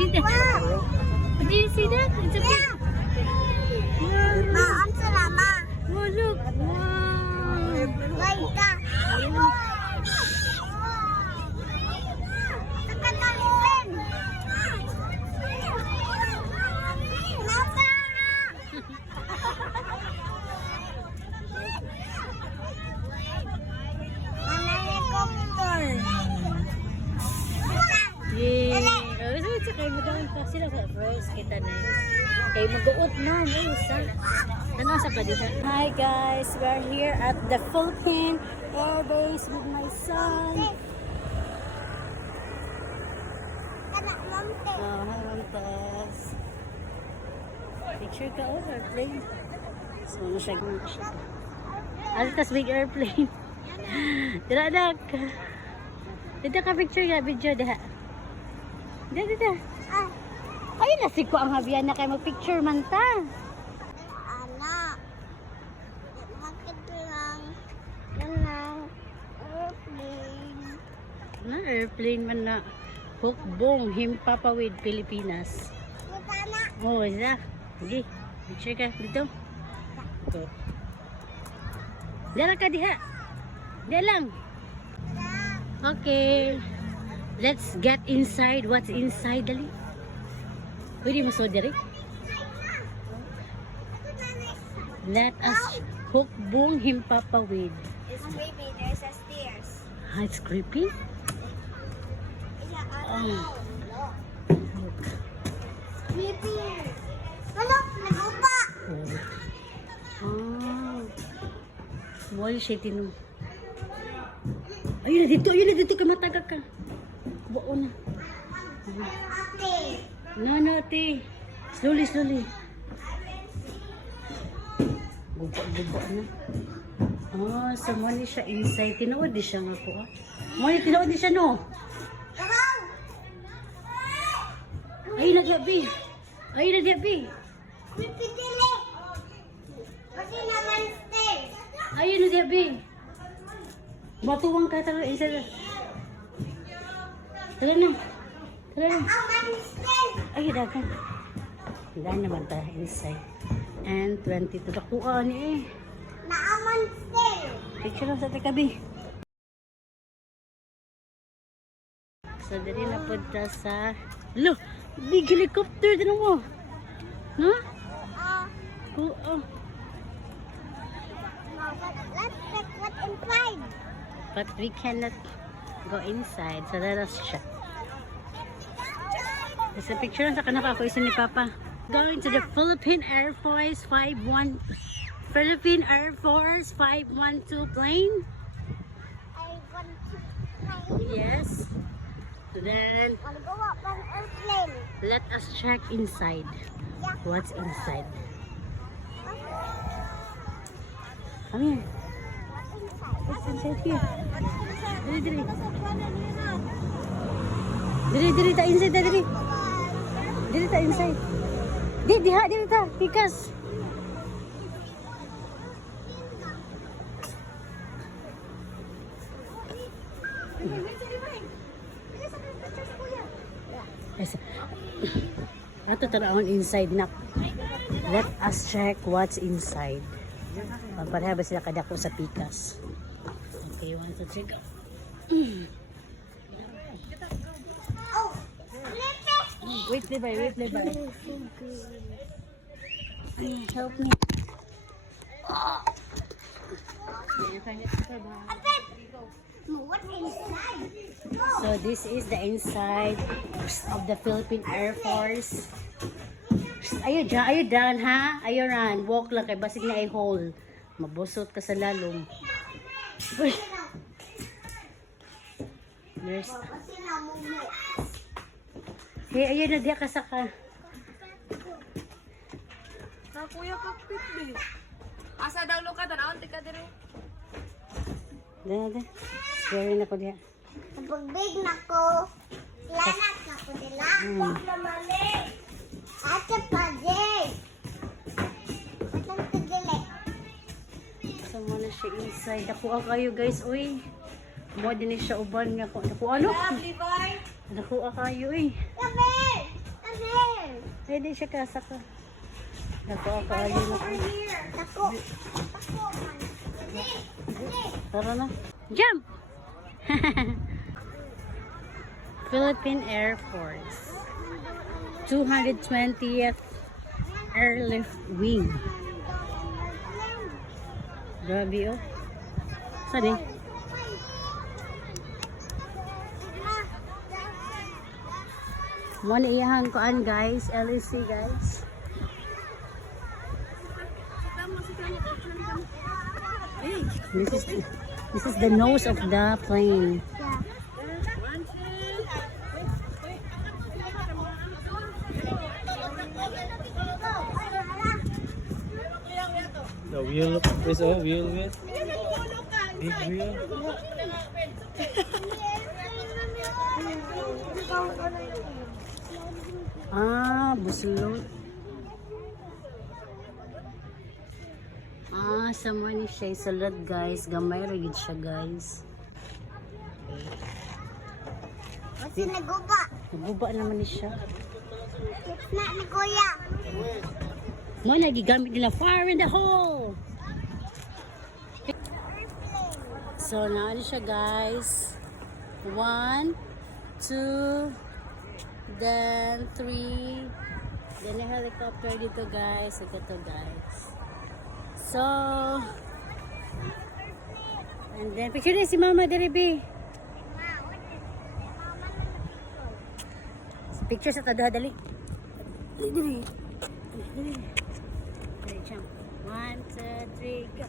see that? Do you see that? It's a big... Ma, answer na, ma. Oh, look. Wow. Like that. Nakatalipin. Nasa. Helicopter. Yay! Oh, so kayo mo daw pa sila sa bros kita na. Kayo mag-uot na, no? Ano sa ka dito? Hi guys, we are here at the Philippine Air Base with my son. Oh, hi Montes. Picture ka over airplane. So, ano siya? Altas big airplane. Tira ka. Dito ka picture ya, video dah. Dito. Ay, nasiko ang habiyan na kayo mag-picture man ta. Anak. Bakit lang? Yan lang. Airplane. Na airplane man na. Hukbong Himpapawid, Pilipinas. Kita na. Oh, isa. Sige, picture ka dito. Go. Dala ka diha. Dala lang. Okay. Let's get inside. What's inside, dali? Pwede mo so diri? Let us hukbong Himpapawid. It's creepy. There's a stairs. Ah, it's creepy? Oh. Creepy. Look, nagupa. Oh. Wala siya tinong. Ayun na dito ka matagak ka. Buo na. Ate. No, ate. Slowly. Guba na. Oh, so mali siya inside. Tinood di siya nga po. Mali, tinood di siya, no? Kabaw. Ayun na, gabi. Creepy dili. Kasi naman stairs. Ayun na, gabi. Batuwang ka talaga. Inside. Tara na. Aman stairs. Ay, dagan. Dagan naman tayo inside. And 22. Nakuha ni eh. Naaman stairs. Picture lang sa tikabi. So, dali na po sa... Lo! Big helicopter din mo. No? Oo. Let's check what's inside. But we cannot go inside. So, let us check. Sa picture lang sa kanaka ako isa ni Papa. Going to the Philippine Air Force 512 plane. I want to plane. Yes. Then, Want to go up an airplane. let us check inside. Yeah. What's inside? Come here. What's inside? What's inside here? What's inside? Diri ta inside diri. Diri ta inside. Diri ta pikas. Yes. Ato tanaon inside nak. Let us check what's inside. Pareha ba sila kadako sa pikas? Okay, 1, 2, 3, go. Oh, sleepy. Wait, libay. Help me. What's inside? So this is the inside of the Philippine Air Force. Ayo dyan ha. Ayo ran. Walk lang kay basig na ay hole. Mabusot ka sa lalom. Uy. There's... Kasi namumu. Hey, ayo na diya kasaka. Na kuya ka pipi. Asa daw lo ka tanawon tika dire. Dada. Swearing na ko diya. Kapag big na ko, lanak na ko nila. Huwag na mali. Ate pa, Jay. Matang tigili. So muna siya inside. Nakuha kayo guys. Uy. Mo din siya uban nga ko. Nakuha ano? Levi. Nakuha kayo eh. Gabi! Pwede siya kasaka. Ako, ayun ako. Tako. Tako man. Tara na. Jump! Philippine Air Force. 220th Airlift Wing. Grabe oh. Saan eh? Muna iyahan koan guys. LEC guys. This is the nose of the plane. The wheel is a wheel with big wheel. Ah, buslot. Ah, sama ni siya sulod guys. Gamay rigid siya guys. Kasi naguba. Naguba naman ni siya. Na ni Kuya. Mo nagigamit nila fire in the hole. So na siya guys. 1, 2, then 3. Then a helicopter dito guys. Ito guys. So and then picture na si Mama Deribi. Picture sa tada dali. Dali. Dali, jump. 1, 2, 3, go.